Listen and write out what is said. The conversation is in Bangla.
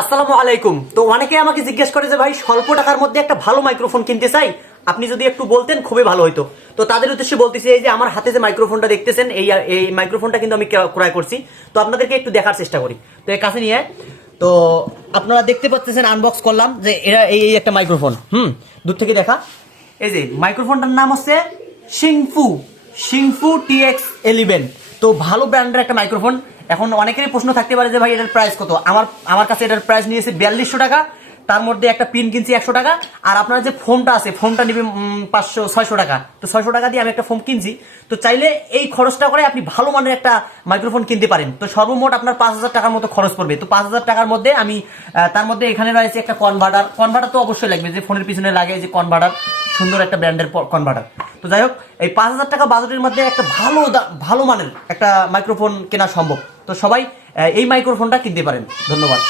আসসালামু আলাইকুম। তো অনেকে আমাকে জিজ্ঞেস করে যে ভাই স্বল্প টাকার মধ্যে একটা ভালো মাইক্রোফোন কিনতে চাই, আপনি যদি একটু বলতেন খুবই ভালো হতো। তো তাদের উদ্দেশ্যে বলতেছি, এই যে আমার হাতে যে মাইক্রোফোনটা দেখতেছেন, এই মাইক্রোফোনটা কিন্তু আমি ক্রয় করছি। তো আপনাদেরকে একটু দেখার চেষ্টা করি। তো এর কাছে নিয়ে, তো আপনারা দেখতে পাচ্ছেন, আনবক্স করলাম যে এরা এই একটা মাইক্রোফোন। দূর থেকে দেখা। এই যে মাইক্রোফোনটার নাম হচ্ছে শিংফু শিংফু TX11। তো ভালো ব্র্যান্ডের একটা মাইক্রোফোন। এখন অনেকেরই প্রশ্ন থাকতে পারে যে ভাই এটার প্রাইস কত। আমার কাছে এটার প্রাইস নিয়েছে 4200 টাকা। তার মধ্যে একটা পিন কিনছি 100 টাকা। আর আপনার যে ফোনটা আছে, ফোনটা নিবে 500-600 টাকা। তো 600 টাকা দিয়ে আমি একটা ফোন কিনছি। তো চাইলে এই খরচটা করে আপনি ভালো মানের একটা মাইক্রোফোন কিনতে পারেন। তো সর্বমোট আপনার 5000 টাকার মতো খরচ পড়বে। তো 5000 টাকার মধ্যে আমি তার মধ্যে এখানে রয়েছে একটা কনভার্টার তো অবশ্যই লাগবে, যে ফোনের পিছনে লাগে যে কনভার্টার, সুন্দর একটা ব্র্যান্ডের কনভার্টার। তো যাই হোক, এই 5000 টাকা বাজেটের মধ্যে একটা ভালো মানের একটা মাইক্রোফোন কেনা সম্ভব। তো সবাই এই মাইক্রোফোনটা কিনতে পারেন। ধন্যবাদ।